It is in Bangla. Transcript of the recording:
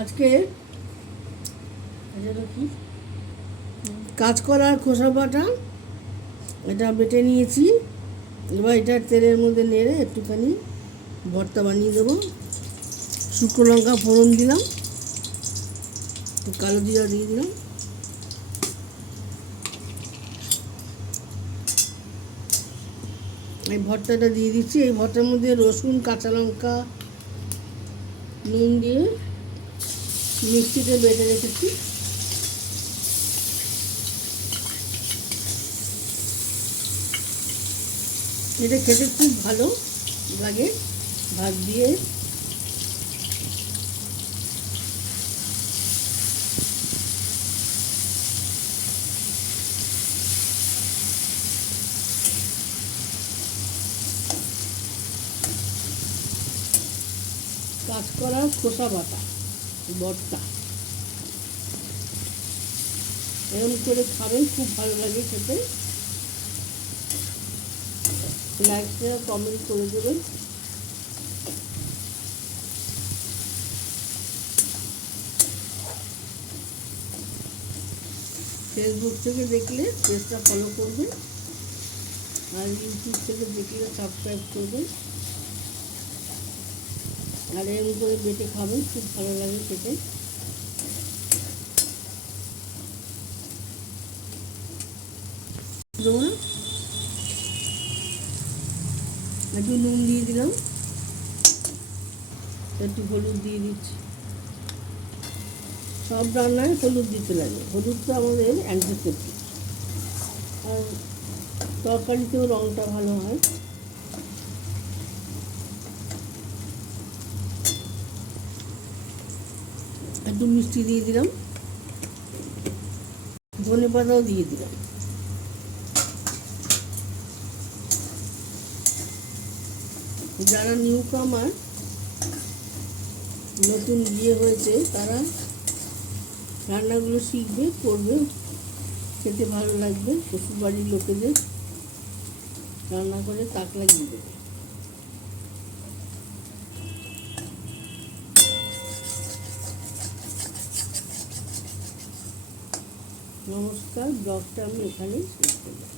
আজকে কি কাঁচকলার খোসা বাটা এটা বেটে নিয়েছি। এবার এটা তেলের মধ্যে নেড়ে একটুখানি ভর্তা বানিয়ে দেবো। শুকনো লঙ্কা ফোড়ন দিলাম, একটু কালো জিরা দিয়ে দিলাম, এই ভর্তাটা দিয়ে দিচ্ছি। এই ভর্তার মধ্যে রসুন, কাঁচা লঙ্কা, নুন দিয়ে মিক্সিতে বেটে রেখেছি। এটা খেতে খুব ভালো লাগে ভাত দিয়ে। কাঁচকলার খোসা বাটা ভর্তা এরকম করে খাবেন, খুব ভালো লাগে খেতে। লাইক শেয়ার কমেন্ট করে দেবেন। ফেসবুক থেকে দেখলে পেজটা ফলো করবেন, আর ইউটিউব থেকে দেখলে সাবস্ক্রাইব করবেন। আর এরকম করে বেটে খাবেন, খুব ভালো লাগে খেতে। একটু নুন দিয়ে দিলাম, একটু হলুদ দিয়ে দিচ্ছি। সব রান্নায় হলুদ দিতে লাগে, হলুদটা আমাদের অ্যান্টিসেপ্টিক, আর তরকারিতেও রঙটা ভালো হয়। একটু মিষ্টি দিয়ে দিলাম, ধনে পাতাও দিয়ে দিলাম। যারা নিউ কামার, নতুন বিয়ে হয়েছে, তারা রান্নাগুলো শিখবে, করবে, খেতে ভালো লাগবে। শ্বশুরবাড়ির লোকেদের রান্না করে তাক লাগিয়ে দেবে। নমস্কার, ব্লগটা আমি এখানেই শেষ করলাম।